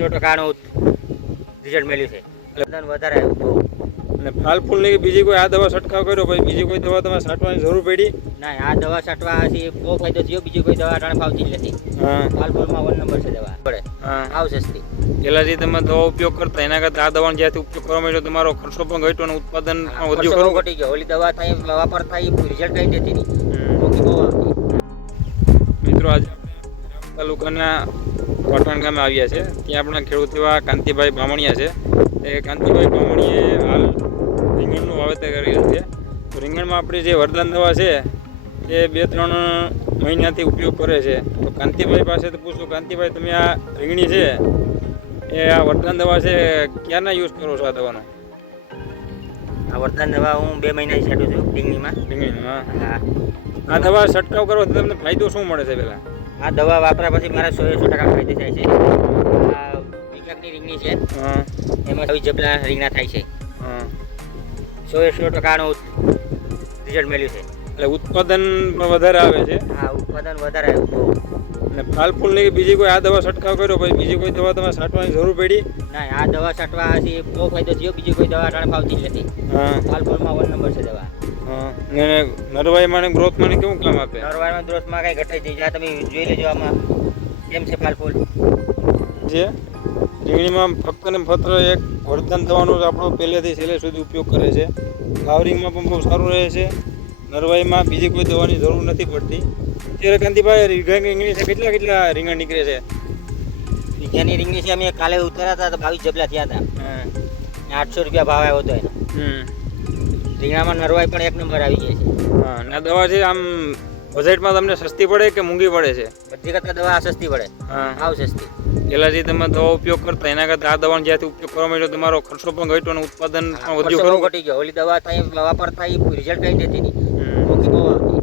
સો ટકાનું result મળ્યું છે. વધારે આવ્યું બહુ અને ફાલ ફૂલ બીજી કોઈ આ દવા છંટકાવ કર્યો? ભાઈ બીજી કોઈ દવા તમારે છાંટવાની જરૂર પડી? ના આ દવા છાંટવાથી બહુ ફાયદો થયો બીજી કોઈ દવા અટાણે ફાવતી જ નથી. ફાલફૂલમાં વન નંબર છે દવા. પડે આવ સસ્તી પેલા જે તમે દવા ઉપયોગ કરતા એના કરતા આ દવાનો જ્યાંથી ઉપયોગ કરવા માંડ્યો તમારો ખર્ચો પણ ઘટ્યો અને ઉત્પાદન પણ વધ્યું ખરું. ઘટી ગયો. ઓલી દવા થાય વાપર થાય રિઝલ્ટ થઈ જતી મિત્રો આજે તાલુકાના પાટણ ગામે આવ્યા છે. ત્યાં આપણા ખેડૂત એવા કાંતિભાઈ બામણિયા છે. એ કાંતિભાઈ બામણીએ હાલ રીંગણનું વાવેતર કરેલ છે. તો રીંગણમાં આપણી જે વરદાન દવા છે એ બે ત્રણ મહિનાથી ઉપયોગ કરે છે. તો કાંતિભાઈ પાસે તો પૂછું કાંતિભાઈ તમે આ રીંગણી છે એ આ વરદાન દવા છે ક્યારના યુઝ કરો છો આ દવાનો? આ વરદાન દવા હું બે મહિનાથી છાંટું છું રીંગણીમાં. રીંગણીમાં? હા. આ દવા છંટકાવ કરવાથી તમને ફાયદો શું મળે છે પહેલાં? આ દવા વાપર્યા પછી મારા સો સો ટકા ફાયદો થાય છે. આ વિકાસની રીંગણી છે. એમાં છવ્વીસ જબલા રીંગણા થાય છે. સો સો ટકાનું રિઝલ્ટ મળ્યું છે. એટલે ઉત્પાદન વધારે આવે છે. હા ઉત્પાદન વધારે આવ્યું અને ફાલ ફૂલની બીજી કોઈ આ દવા છંટકાવ કર્યો પછી બીજી કોઈ દવા તમારે છાંટવાની જરૂર પડી? ના આ દવા છાંટવાથી બહુ ફાયદો થયો બીજી કોઈ દવા ફાવતી જ નથી. હા. ફાલફૂલમાં વન નંબર છે દવા. ને નરવાઈમાં ને ગ્રોથમાં ને કેવું કામ આપે? નરવાઈમાં ગ્રોથમાં કઈ ઘટે છે જ્યાં તમે જોઈ લેજો આમાં. કેમ છે ફાલફૂલ? જે? રીંગણીમાં ફક્ત ને ફક્ત એક વરદાન થવાનો જ આપણો પહેલેથી છેલ્લે સુધી ઉપયોગ કરે છે. ફ્લાવરિંગમાં પણ બહુ સારું રહે છે. નરવાઈમાં બીજી કોઈ દવાની જરૂર નથી પડતી. અત્યારે કાંતિભાઈ રીંગણ રીંગણી છે કેટલા કેટલા રીંગણ નીકળે છે? બીજાની રીંગણી છે અમે કાલે ઉતાર્યા હતા તો બાવીસ જબલા થયા હતા. આઠસો રૂપિયા ભાવ આવ્યો હતો એનો. હમ. રીંગણામાં નરવાઈ પણ એક નંબર આવી જાય છે. હા ને આ દવા છે આમ બજેટમાં તમને સસ્તી પડે કે મોંઘી પડે છે? બધી કરતાં દવા આ સસ્તી પડે. હા. આવ સસ્તી. પેલા જે તમે દવા ઉપયોગ કરતા એના કરતા આ દવાનો જ્યાંથી ઉપયોગ કરવા માંડ્યો તમારો ખર્ચો પણ ઘટ્યો અને ઉત્પાદન પણ વધ્યું ઘટી ગયો. ઓલી દવા થાય વાપર થાય રિઝલ્ટ કઈ દેતી નહીં. મોંઘી બહુ આવતી.